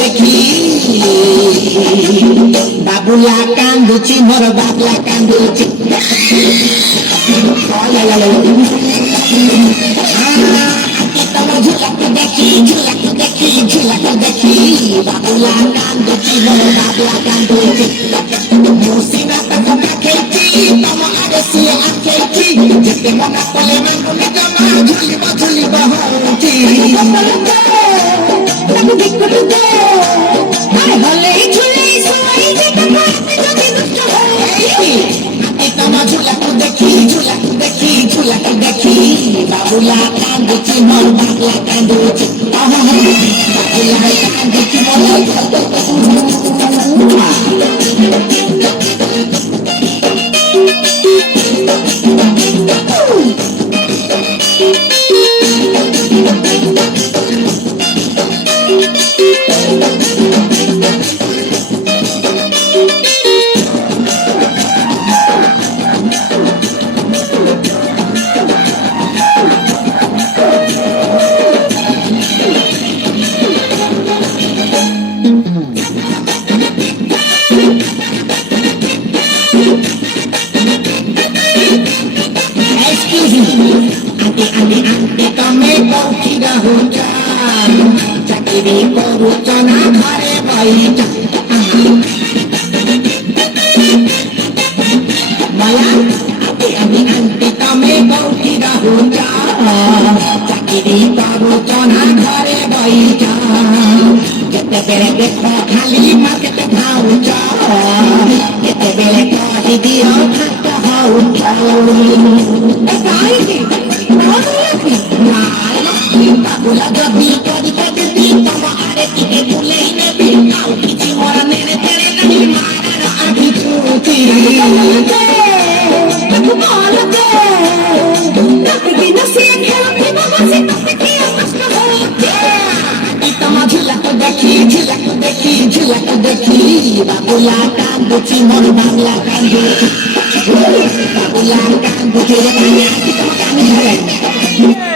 দেখি বাবুলা কান্দুচি মোর বাবলা কান্দুচি ঝুলাকে দেখি ঝুলাকে দেখি ঝুলাকে দেখি বাবুলা কান্দুচি মোর বাবলা কান্দুচি মুসিনা তখন খেয়েছি তম আগে সিয়ে খেয়েছি যেতে মনা পলে মাঙ্গুলি জমা ঝুলিব হচ্ছি তাকে দেখতে দে আরে হলে ঝুলি সবাই যেতে পারতে যদি দুষ্ট হয় তমা ঝুলাকে দেখি ঝুলাকে দেখি ঝুলাকে দেখি বাবুলা কান্দুচি মোর বাবলা কান্দুচি বাবুলা কান্দুচি মোর तमे कौचिरा हो जा चाकरी करुचना घरे बैठा माया आंटी आंटी तमे कौचिरा हो जा चाकरी करुचना घरे बैठा जेते बेले देखो खाली मार्केट खाऊच जेते बेले कहि दियो खाता होउछ बाबुला जबी करी कदी तम आरे के भूले नेबी आउ किछि मोरा नेरे तेरे नहीं मार आधी छूटी तू बोल दे तब की नसे खेल के बाबा से तब की मस्त होती तम झलक देखी झलक देखी झलक देखी बाबुला कांदुची मोर बाबला कांदुची बाबुला कांदुची रे कान्या तम कानी है